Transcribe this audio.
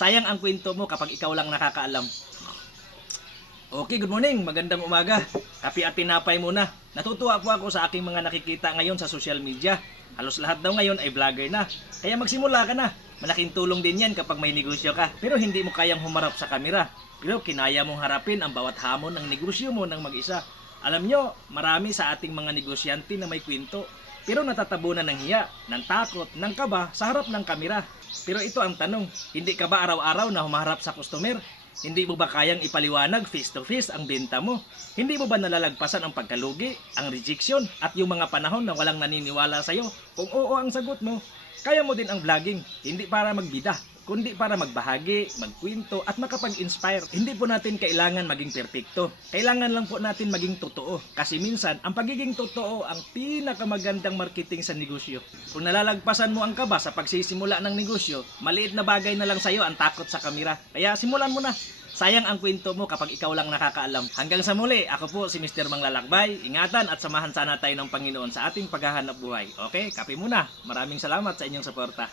Sayang ang kwento mo kapag ikaw lang nakakaalam. Okay, good morning. Magandang umaga. Kape at tinapay muna. Natutuwa po ako sa aking mga nakikita ngayon sa social media. Halos lahat daw ngayon ay vlogger na. Kaya magsimula ka na. Malaking tulong din yan kapag may negosyo ka. Pero hindi mo kayang humarap sa kamera. Pero kinaya mong harapin ang bawat hamon ng negosyo mo ng mag-isa. Alam nyo, marami sa ating mga negosyante na may kwento. Pero natatabunan ng hiya, ng takot, ng kaba sa harap ng kamera. Pero ito ang tanong, hindi ka ba araw-araw na humaharap sa customer? Hindi mo ba kayang ipaliwanag face to face ang benta mo? Hindi mo ba nalalagpasan ang pagkalugi, ang rejection, at yung mga panahon na walang naniniwala sa'yo? Kung oo ang sagot mo, kaya mo din ang vlogging, hindi para magbida, kundi para magbahagi, magkwento, at makapag-inspire. Hindi po natin kailangan maging perpekto. Kailangan lang po natin maging totoo. Kasi minsan, ang pagiging totoo ang pinakamagandang marketing sa negosyo. Kung nalalagpasan mo ang kaba sa pagsisimula ng negosyo, maliit na bagay na lang sa'yo ang takot sa kamera. Kaya simulan mo na. Sayang ang kwento mo kapag ikaw lang nakakaalam. Hanggang sa muli, ako po si Mr. Manglalakbay. Ingatan at samahan sana tayo ng Panginoon sa ating paghahanap buhay. Okay, kape muna. Maraming salamat sa inyong suporta.